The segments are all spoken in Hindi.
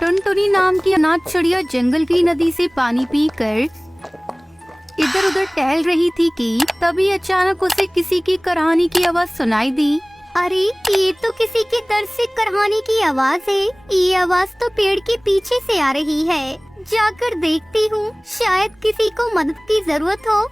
टुनटुनी नाम की अनाथ चिड़िया जंगल की नदी से पानी पीकर इधर उधर टहल रही थी कि तभी अचानक उसे किसी की कराहनी की आवाज सुनाई दी। अरे ये तो किसी के दर्द से कराहने की आवाज है। ये आवाज तो पेड़ के पीछे से आ रही है। जाकर देखती हूँ, शायद किसी को मदद की जरूरत हो।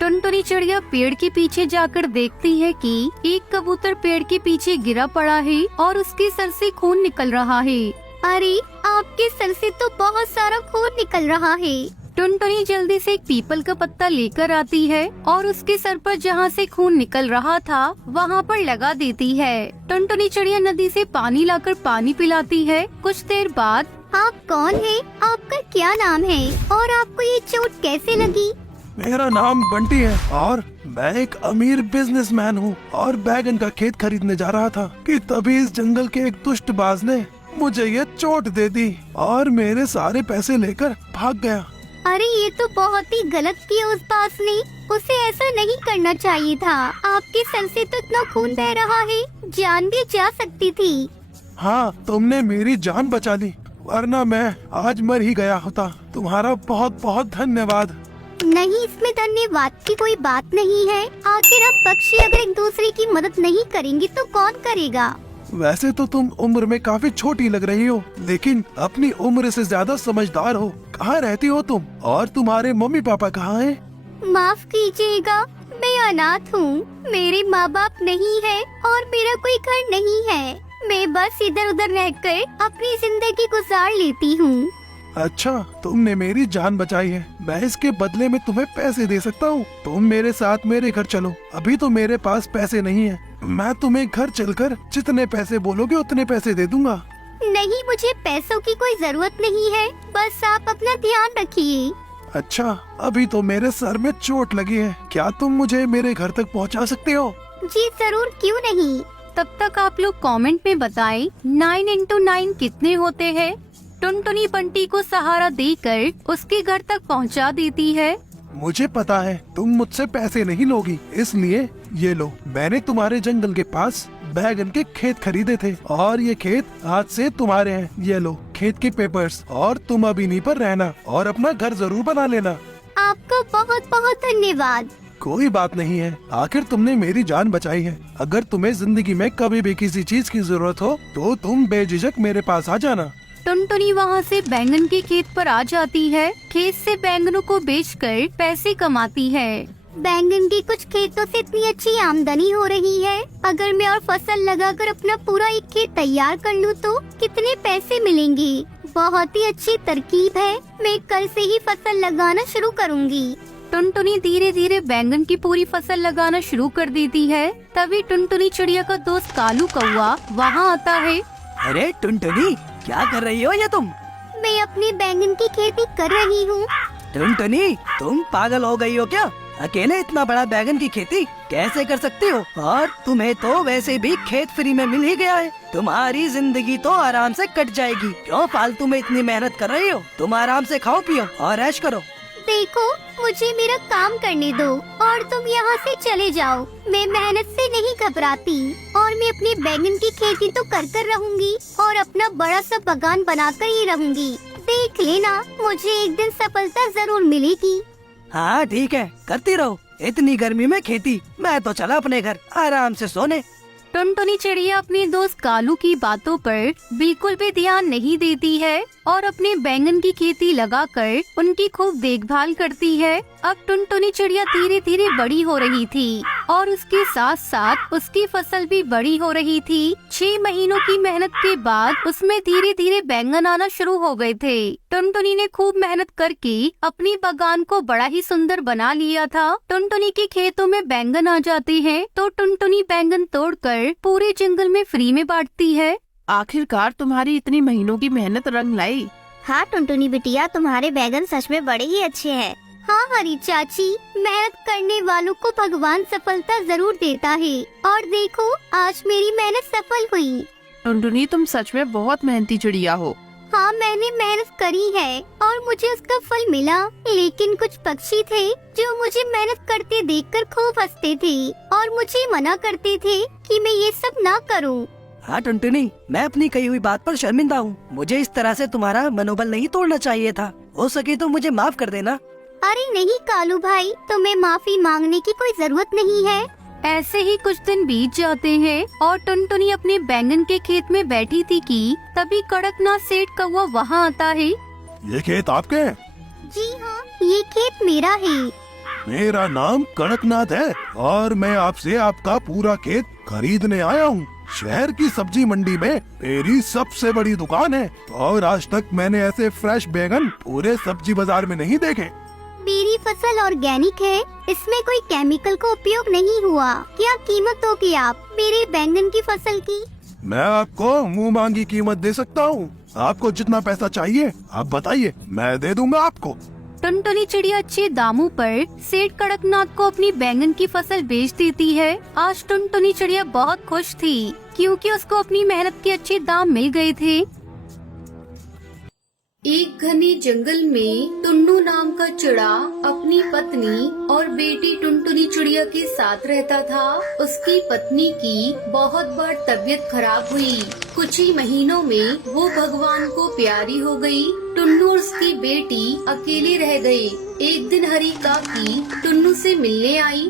टुनटुनी चिड़िया पेड़ के पीछे जाकर देखती है कि एक कबूतर पेड़ के पीछे गिरा पड़ा है और उसके सर से खून निकल रहा है। अरे आपके सर से तो बहुत सारा खून निकल रहा है। टुनटुनी जल्दी से एक पीपल का पत्ता लेकर आती है और उसके सर पर जहाँ से खून निकल रहा था वहाँ पर लगा देती है। टुनटुनी चिड़िया नदी से पानी लाकर पानी पिलाती है। कुछ देर बाद, आप कौन है? आपका क्या नाम है और आपको ये चोट कैसे लगी? मेरा नाम बंटी है और मैं एक अमीर बिजनेसमैन हूँ और बैगन का खेत खरीदने जा रहा था कि तभी इस जंगल के एक दुष्ट बाज ने मुझे ये चोट दे दी और मेरे सारे पैसे लेकर भाग गया। अरे ये तो बहुत ही गलत किया उस बाज ने। उसे ऐसा नहीं करना चाहिए था। आपके सर से तो इतना खून बह रहा है, जान भी जा सकती थी। हाँ, तुमने मेरी जान बचा ली, वरना मैं आज मर ही गया होता। तुम्हारा बहुत बहुत धन्यवाद। नहीं, इसमें धन्यवाद की कोई बात नहीं है। आखिर हम पक्षी अगर एक दूसरे की मदद नहीं करेंगे तो कौन करेगा? वैसे तो तुम उम्र में काफी छोटी लग रही हो, लेकिन अपनी उम्र से ज्यादा समझदार हो। कहाँ रहती हो तुम और तुम्हारे मम्मी पापा कहाँ हैं? माफ कीजिएगा, मैं अनाथ हूँ। मेरे माँ बाप नहीं है और मेरा कोई घर नहीं है। मैं बस इधर उधर रहकर अपनी जिंदगी गुजार लेती हूँ। अच्छा, तुमने मेरी जान बचाई है। मैं इसके बदले में तुम्हें पैसे दे सकता हूँ। तुम मेरे साथ मेरे घर चलो। अभी तो मेरे पास पैसे नहीं है। मैं तुम्हें घर चलकर जितने पैसे बोलोगे उतने पैसे दे दूंगा। नहीं, मुझे पैसों की कोई जरूरत नहीं है। बस आप अपना ध्यान रखिए। अच्छा, अभी तो मेरे सर में चोट लगी है। क्या तुम मुझे मेरे घर तक पहुंचा सकते हो? जी जरूर, क्यों नहीं। तब तक आप लोग कमेंट में बताएं 9 into 9 कितने होते हैं। टुनटुनी बंटी को सहारा देकर उसके घर तक पहुंचा देती है। मुझे पता है तुम मुझसे पैसे नहीं लोगी, इसलिए ये लो। मैंने तुम्हारे जंगल के पास बैगन के खेत खरीदे थे और ये खेत आज से तुम्हारे हैं। ये लो खेत के पेपर्स और तुम अब इन्हीं पर रहना और अपना घर जरूर बना लेना। आपका बहुत बहुत धन्यवाद। कोई बात नहीं है, आखिर तुमने मेरी जान बचाई है। अगर तुम्हें जिंदगी में कभी भी किसी चीज की जरूरत हो तो तुम बेझिझक मेरे पास आ जाना। टुनटुनी वहाँ से बैंगन के खेत पर आ जाती है। खेत से बैंगनों को बेचकर पैसे कमाती है। बैंगन के कुछ खेतों से इतनी अच्छी आमदनी हो रही है। अगर मैं और फसल लगाकर अपना पूरा एक खेत तैयार कर लूँ तो कितने पैसे मिलेंगे। बहुत ही अच्छी तरकीब है। मैं कल से ही फसल लगाना शुरू करूँगी। टुनटुनी धीरे धीरे बैंगन की पूरी फसल लगाना शुरू कर देती है। तभी टुनटुनी चिड़िया का दोस्त कालू कौआ वहाँ आता है। अरे टुनटुनी, क्या कर रही हो ये तुम? मैं अपनी बैंगन की खेती कर रही हूँ। टुनटुनी, तुम पागल हो गई हो क्या? अकेले इतना बड़ा बैगन की खेती कैसे कर सकती हो? और तुम्हें तो वैसे भी खेत फ्री में मिल ही गया है। तुम्हारी जिंदगी तो आराम से कट जाएगी। क्यों फालतू में इतनी मेहनत कर रही हो? तुम आराम से खाओ पियो और ऐश करो। देखो, मुझे मेरा काम करने दो और तुम यहाँ से चले जाओ। मैं मेहनत से नहीं घबराती और मैं अपनी बैंगन की खेती तो कर रहूंगी और अपना बड़ा सा बागान बनाकर ही रहूंगी। देख लेना, मुझे एक दिन सफलता जरूर मिलेगी। हाँ ठीक है, करती रहो। इतनी गर्मी में खेती, मैं तो चला अपने घर आराम से सोने। टुनटुनी चिड़िया अपने दोस्त कालू की बातों पर बिल्कुल भी ध्यान नहीं देती है और अपने बैंगन की खेती लगाकर उनकी खूब देखभाल करती है। अब टुनटुनी चिड़िया धीरे धीरे बड़ी हो रही थी और उसके साथ साथ उसकी फसल भी बड़ी हो रही थी। 6 महीनों की मेहनत के बाद उसमें धीरे धीरे बैंगन आना शुरू हो गए थे। टुनटुनी ने खूब मेहनत करके अपनी बागान को बड़ा ही सुंदर बना लिया था। टुनटुनी के खेतों में बैंगन आ जाते हैं तो टुनटुनी बैंगन तोड़कर पूरे जंगल में फ्री में बांटती है। आखिरकार तुम्हारी इतनी महीनों की मेहनत रंग लाई। हाँ टुनटुनी बिटिया, तुम्हारे बैगन सच में बड़े ही अच्छे हैं। हाँ हरी चाची, मेहनत करने वालों को भगवान सफलता जरूर देता है और देखो आज मेरी मेहनत सफल हुई। टुनटुनी, तुम सच में बहुत मेहनती चिड़िया हो। हाँ, मैंने मेहनत करी है और मुझे उसका फल मिला। लेकिन कुछ पक्षी थे जो मुझे मेहनत करते देखकर खूब हंसते थे और मुझे मना करते थे कि मैं ये सब ना करूं। हाँ टुनटुनी, मैं अपनी कही हुई बात पर शर्मिंदा हूँ। मुझे इस तरह से तुम्हारा मनोबल नहीं तोड़ना चाहिए था। हो सके तो मुझे माफ कर देना। अरे नहीं कालू भाई, तुम्हें माफी मांगने की कोई जरूरत नहीं है। ऐसे ही कुछ दिन बीत जाते हैं और टुनटुनी अपने बैंगन के खेत में बैठी थी कि तभी कड़कनाथ सेठ कौवा वहाँ आता है। ये खेत आपके हैं? जी हाँ, ये खेत मेरा है। मेरा नाम कड़कनाथ है और मैं आपसे आपका पूरा खेत खरीदने आया हूँ। शहर की सब्जी मंडी में मेरी सबसे बड़ी दुकान है और आज तक मैंने ऐसे फ्रेश बैंगन पूरे सब्जी बाजार में नहीं देखे। मेरी फसल ऑर्गेनिक है, इसमें कोई केमिकल का उपयोग नहीं हुआ। क्या कीमत दोगे आप मेरे बैंगन की फसल की? मैं आपको मुंह मांगी कीमत दे सकता हूँ। आपको जितना पैसा चाहिए आप बताइए, मैं दे दूंगा आपको। टुनटुनी चिड़िया अच्छे दामों पर सेठ कड़कनाथ को अपनी बैंगन की फसल बेच देती है। आज टुनटुनी चिड़िया बहुत खुश थी क्योंकि उसको अपनी मेहनत के अच्छे दाम मिल गए थे। एक घने जंगल में टुन्नू नाम का चिड़ा अपनी पत्नी और बेटी टुनटुनी चिड़िया के साथ रहता था। उसकी पत्नी की बहुत बार तबीयत खराब हुई। कुछ ही महीनों में वो भगवान को प्यारी हो गई। टुन्नू और उसकी बेटी अकेले रह गए। एक दिन हरी काकी टुन्नू से मिलने आई।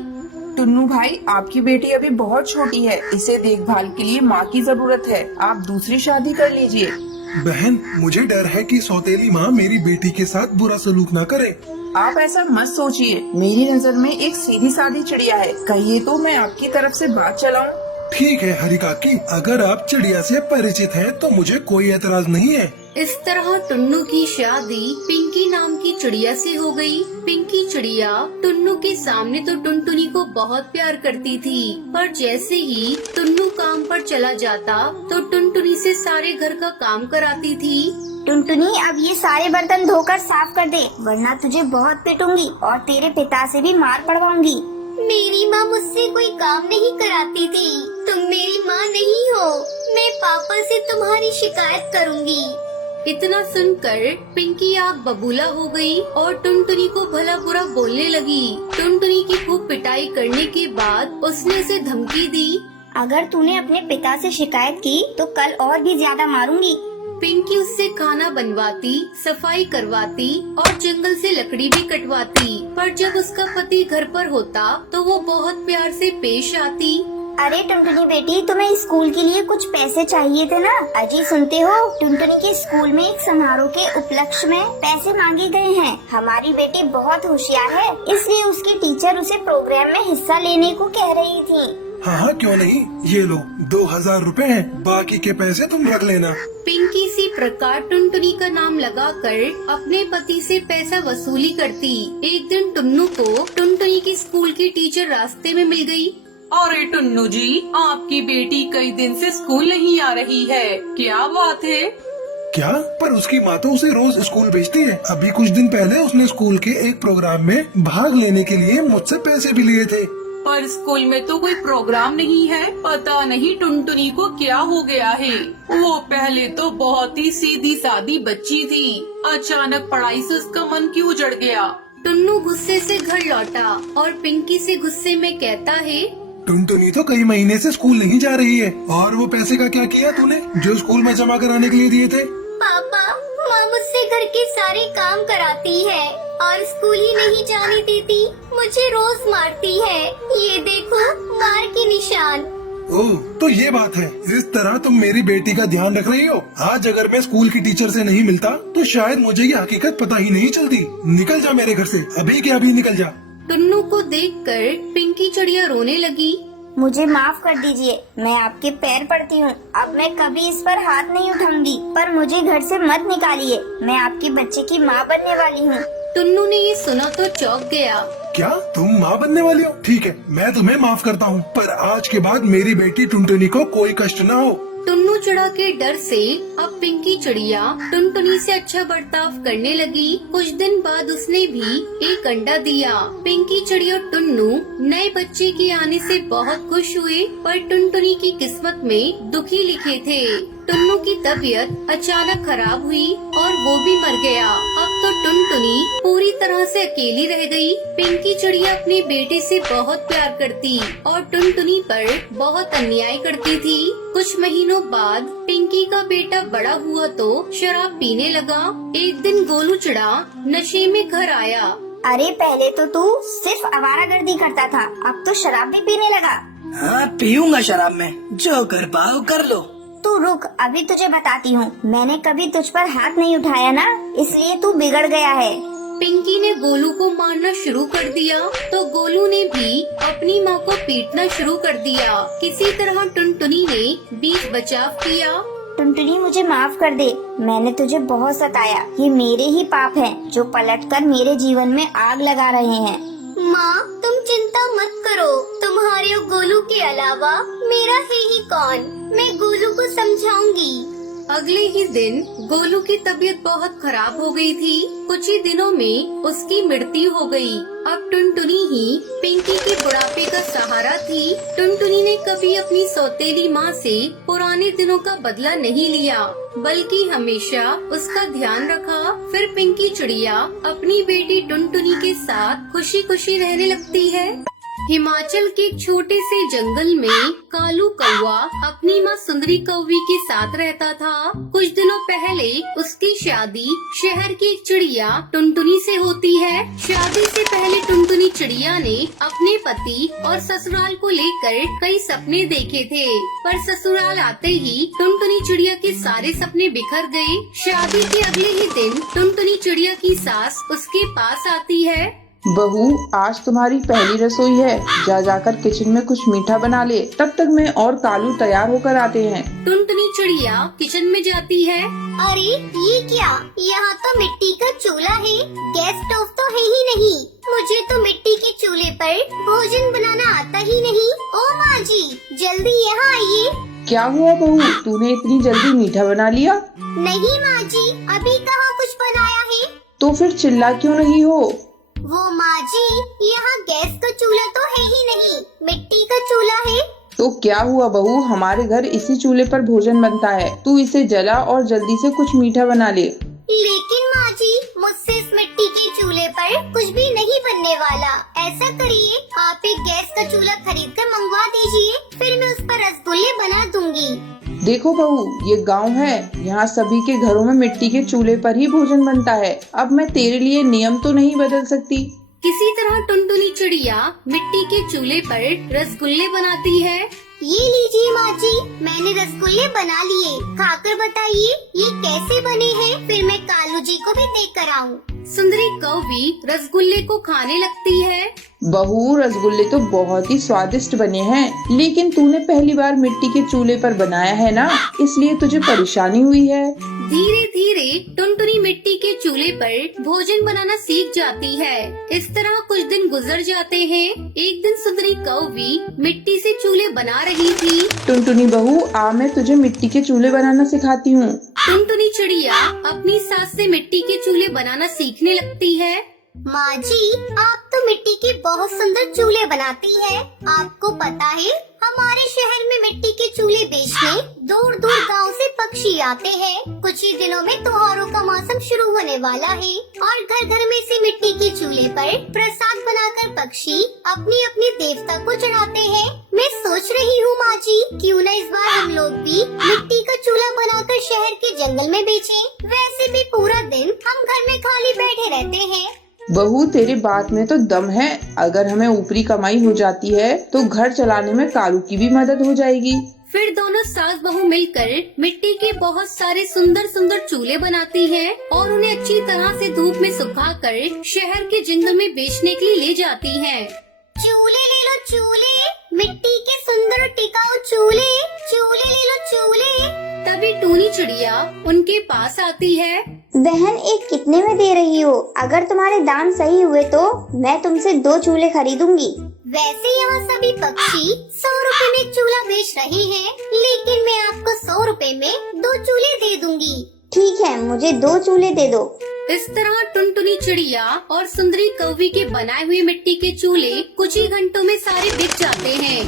टुन्नू भाई, आपकी बेटी अभी बहुत छोटी है, इसे देखभाल के लिए माँ की जरूरत है। आप दूसरी शादी कर लीजिए। बहन, मुझे डर है कि सौतेली माँ मेरी बेटी के साथ बुरा सलूक न करे। आप ऐसा मत सोचिए, मेरी नजर में एक सीधी सादी चिड़िया है। कहिए तो मैं आपकी तरफ से बात चलाऊं। ठीक है हरी काकी, अगर आप चिड़िया से परिचित हैं तो मुझे कोई एतराज नहीं है। इस तरह टुन्नू की शादी पिंकी नाम की चिड़िया से हो गई। पिंकी चिड़िया टुन्नू के सामने तो टुनटुनी को बहुत प्यार करती थी, पर जैसे ही टुन्नू काम पर चला जाता तो टुनटुनी से सारे घर का काम कराती थी। टुनटुनी, अब ये सारे बर्तन धोकर साफ कर दे, वरना तुझे बहुत पिटूंगी और तेरे पिता से भी मार पड़वाऊंगी। मेरी माँ मुझसे कोई काम नहीं कराती थी। तुम मेरी माँ नहीं हो। मैं पापा से तुम्हारी शिकायत करूँगी। इतना सुनकर पिंकी आग बबूला हो गई और टुनटुनी को भला बुरा बोलने लगी। टुनटुनी की खूब पिटाई करने के बाद उसने उसे धमकी दी, अगर तूने अपने पिता से शिकायत की तो कल और भी ज्यादा मारूंगी। पिंकी उससे खाना बनवाती, सफाई करवाती और जंगल से लकड़ी भी कटवाती, पर जब उसका पति घर पर होता तो वो बहुत प्यार से पेश आती। अरे टुनटुनी बेटी, तुम्हें स्कूल के लिए कुछ पैसे चाहिए थे ना? अजी सुनते हो, टुनटुनी के स्कूल में एक समारोह के उपलक्ष्य में पैसे मांगे गए हैं। हमारी बेटी बहुत होशियार है, इसलिए उसकी टीचर उसे प्रोग्राम में हिस्सा लेने को कह रही थी। हाँ हाँ क्यों नहीं, ये लो 2000 रुपए हैं, बाकी के पैसे तुम रख लेना। पिंकी इसी प्रकार टुनटुनी का नाम लगाकर अपने पति से पैसा वसूली करती। एक दिन टुन्नू को टुनटुनी की स्कूल की टीचर रास्ते में मिल गई। अरे टुन्नू जी, आपकी बेटी कई दिन से स्कूल नहीं आ रही है, क्या बात है? क्या? पर उसकी माँ तो उसे रोज स्कूल भेजती है। अभी कुछ दिन पहले उसने स्कूल के एक प्रोग्राम में भाग लेने के लिए मुझसे पैसे भी लिए थे। पर स्कूल में तो कोई प्रोग्राम नहीं है। पता नहीं टुनटुनी को क्या हो गया है। वो पहले तो बहुत ही सीधी सादी बच्ची थी, अचानक पढ़ाई से उसका मन क्यों उजड़ गया? टुन्नू गुस्से से घर लौटा और पिंकी से गुस्से में कहता है, टुनटुनी तो कई महीने से स्कूल नहीं जा रही है। और वो पैसे का क्या किया तूने जो स्कूल में जमा कराने के लिए दिए थे? पापा, माँ मुझसे घर के सारे काम कराती है और स्कूल ही नहीं जाने देती। मुझे रोज मारती है, ये देखो मार के निशान। ओह, तो ये बात है। इस तरह तुम मेरी बेटी का ध्यान रख रही हो। आज अगर मैं स्कूल की टीचर से नहीं मिलता तो शायद मुझे ये हकीकत पता ही नहीं चलती। निकल जा मेरे घर से, अभी के अभी निकल जा। टुन्नू को देखकर पिंकी चिड़िया रोने लगी। मुझे माफ कर दीजिए, मैं आपके पैर पड़ती हूँ। अब मैं कभी इस पर हाथ नहीं उठाऊंगी, पर मुझे घर से मत निकालिए। मैं आपके बच्चे की माँ बनने वाली हूँ। टुन्नू ने ये सुना तो चौंक गया। क्या तुम माँ बनने वाली हो? ठीक है, मैं तुम्हें माफ करता हूँ, पर आज के बाद मेरी बेटी टुनटुनी को कोई कष्ट न हो। टुन्नू चिड़ा के डर से अब पिंकी चिड़िया टुनटुनी से अच्छा बर्ताव करने लगी। कुछ दिन बाद उसने भी एक अंडा दिया। पिंकी चिड़िया और टुन्नू नए बच्चे के आने से बहुत खुश हुए, पर टुनटुनी की किस्मत में दुखी लिखे थे। टुन्नू की तबीयत अचानक खराब हुई और वो भी मर गया। अब तो टुनटुनी टुनटुनी पूरी तरह से अकेली रह गई। पिंकी चिड़िया अपने बेटे से बहुत प्यार करती और टुनटुनी पर बहुत अन्याय करती थी। कुछ महीनों बाद पिंकी का बेटा बड़ा हुआ तो शराब पीने लगा। एक दिन गोलू चिड़ा नशे में घर आया। अरे पहले तो तू सिर्फ आवारागर्दी करता था, अब तो शराब भी पीने लगा। हाँ पीऊंगा शराब में, जो कर पाओ कर लो। तू रुक, अभी तुझे बताती हूँ। मैंने कभी तुझ पर हाथ नहीं उठाया ना, इसलिए तू बिगड़ गया है। पिंकी ने गोलू को मारना शुरू कर दिया तो गोलू ने भी अपनी माँ को पीटना शुरू कर दिया। किसी तरह टुनटुनी ने बीच बचाव किया। टुनटुनी मुझे माफ कर दे, मैंने तुझे बहुत सताया। ये मेरे ही पाप हैं जो पलटकर मेरे जीवन में आग लगा रहे हैं। माँ तुम चिंता मत करो, तुम्हारे और गोलू के अलावा मेरा है ही कौन। मैं गोलू को समझाऊंगी। अगले ही दिन गोलू की तबीयत बहुत खराब हो गई थी। कुछ ही दिनों में उसकी मृत्यु हो गई। अब टुनटुनी ही पिंकी के बुढ़ापे का सहारा थी। टुनटुनी ने कभी अपनी सौतेली माँ से पुराने दिनों का बदला नहीं लिया, बल्कि हमेशा उसका ध्यान रखा। फिर पिंकी चिड़िया अपनी बेटी टुनटुनी के साथ खुशी खुशी रहने लगती है। हिमाचल के एक छोटे से जंगल में कालू कौवा अपनी माँ सुंदरी कौवी के साथ रहता था। कुछ दिनों पहले उसकी शादी शहर की एक चिड़िया टुनटुनी से होती है। शादी से पहले टुनटुनी चिड़िया ने अपने पति और ससुराल को लेकर कई सपने देखे थे, पर ससुराल आते ही टुनटुनी चिड़िया के सारे सपने बिखर गए। शादी के अगले ही दिन टुनटुनी चिड़िया की सास उसके पास आती है। बहू, आज तुम्हारी पहली रसोई है, जा जाकर किचन में कुछ मीठा बना ले, तब तक मैं और कालू तैयार होकर आते हैं। टुनटुनी चिड़िया किचन में जाती है। अरे ये क्या, यहाँ तो मिट्टी का चूल्हा है, गैस स्टोव तो है ही नहीं। मुझे तो मिट्टी के चूल्हे पर भोजन बनाना आता ही नहीं। ओ माँ जी, जल्दी यहाँ आइए। क्या हुआ बहू, तूने इतनी जल्दी मीठा बना लिया? नहीं माँ जी, अभी कहाँ कुछ बनाया है। तो फिर चिल्ला क्यों नहीं हो? वो माँ जी, यहाँ गैस का चूल्हा तो है ही नहीं, मिट्टी का चूल्हा है। तो क्या हुआ बहू, हमारे घर इसी चूल्हे पर भोजन बनता है, तू इसे जला और जल्दी से कुछ मीठा बना ले। लेकिन माँ जी, मुझसे इस मिट्टी के चूल्हे पर कुछ भी नहीं बनने वाला। ऐसा करिए, आप एक गैस का चूल्हा खरीद कर मंगवा दीजिए, फिर मैं उस पर रसगुल्ले बना दूंगी। देखो बहू, ये गांव है, यहाँ सभी के घरों में मिट्टी के चूल्हे पर ही भोजन बनता है। अब मैं तेरे लिए नियम तो नहीं बदल सकती। किसी तरह टुनटुनी चिड़िया मिट्टी के चूल्हे पर रसगुल्ले बनाती है। ये लीजिए माँ जी, मैंने रसगुल्ले बना लिए, खाकर बताइए ये कैसे बने हैं, फिर मैं कालू जी को भी देख कर आऊँ। सुंदरी कौवी रसगुल्ले को खाने लगती है। बहू, रसगुल्ले तो बहुत ही स्वादिष्ट बने हैं, लेकिन तूने पहली बार मिट्टी के चूल्हे पर बनाया है ना, इसलिए तुझे परेशानी हुई है। धीरे धीरे टुनटुनी मिट्टी के चूल्हे पर भोजन बनाना सीख जाती है। इस तरह कुछ दिन गुजर जाते हैं। एक दिन सुंदरी कौवी मिट्टी से चूल्हे बना रही थी। टुनटुनी बहू, आ मैं तुझे मिट्टी के चूल्हे बनाना सिखाती हूँ। टुनटुनी चिड़िया अपनी सास से मिट्टी के चूल्हे बनाना सीखने लगती है। माँ जी, आप तो मिट्टी के बहुत सुंदर चूल्हे बनाती हैं। आपको पता है, हमारे शहर में मिट्टी के चूल्हे बेचने दूर दूर गांव से पक्षी आते हैं। कुछ ही दिनों में त्योहारों का मौसम शुरू होने वाला है और घर घर में से मिट्टी के चूल्हे पर प्रसाद बनाकर पक्षी अपनी अपनी देवता को चढ़ाते हैं। मैं सोच रही हूँ माँ जी, क्यों न इस बार हम लोग भी मिट्टी का चूल्हा बनाकर शहर के जंगल में बेचें। वैसे भी पूरा दिन हम घर में खाली बैठे रहते हैं। बहू, तेरी बात में तो दम है। अगर हमें ऊपरी कमाई हो जाती है तो घर चलाने में कालू की भी मदद हो जाएगी। फिर दोनों सास बहू मिलकर मिट्टी के बहुत सारे सुंदर सुंदर चूल्हे बनाती हैं और उन्हें अच्छी तरह से धूप में सुखाकर शहर के जंगल में बेचने के लिए ले जाती हैं। चूल्हे ले लो चूल्हे, मिट्टी के सुंदर टिकाऊ चूल्हे, चूल्हे ले लो चूल्हे। तभी टूनी चिड़िया उनके पास आती है। बहन, एक कितने में दे रही हो? अगर तुम्हारे दाम सही हुए तो मैं तुमसे 2 चूल्हे खरीदूंगी। वैसे यहाँ सभी पक्षी 100 रुपए में चूल्हा बेच रहे हैं, लेकिन मैं आपको 100 रुपए में 2 चूल्हे दे दूंगी। ठीक है, मुझे 2 चूल्हे दे दो। इस तरह टुनटुनी चिड़िया और सुंदरी कौवी के बनाए हुए मिट्टी के चूल्हे कुछ ही घंटों में सारे बिक जाते हैं।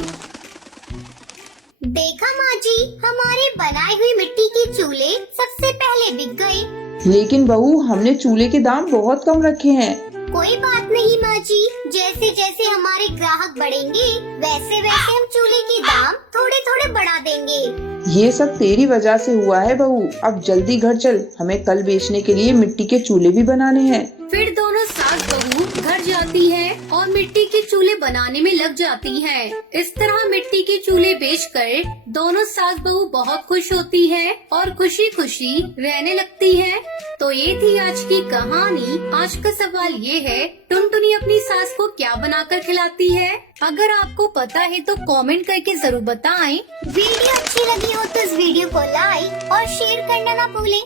देखा माँ जी, हमारे बनाए हुए मिट्टी के चूल्हे सबसे पहले बिक गए। लेकिन बहू हमने चूल्हे के दाम बहुत कम रखे हैं। कोई बात नहीं माँ जी, जैसे जैसे हमारे ग्राहक बढ़ेंगे वैसे वैसे हम चूल्हे के दाम थोड़े थोड़े बढ़ा देंगे। ये सब तेरी वजह से हुआ है बहू। अब जल्दी घर चल, हमें कल बेचने के लिए मिट्टी के चूल्हे भी बनाने हैं। फिर दोनों सास बहू घर जाती है और मिट्टी के चूल्हे बनाने में लग जाती है। इस तरह मिट्टी के चूल्हे बेचकर दोनों सास बहू बहुत खुश होती है और खुशी खुशी रहने लगती है। तो ये थी आज की कहानी। आज का सवाल ये है, टुनटुनी अपनी सास को क्या बनाकर खिलाती है? अगर आपको पता है तो कमेंट करके जरूर बताएं। वीडियो अच्छी लगी हो तो इस वीडियो को लाइक और शेयर करना ना भूलें।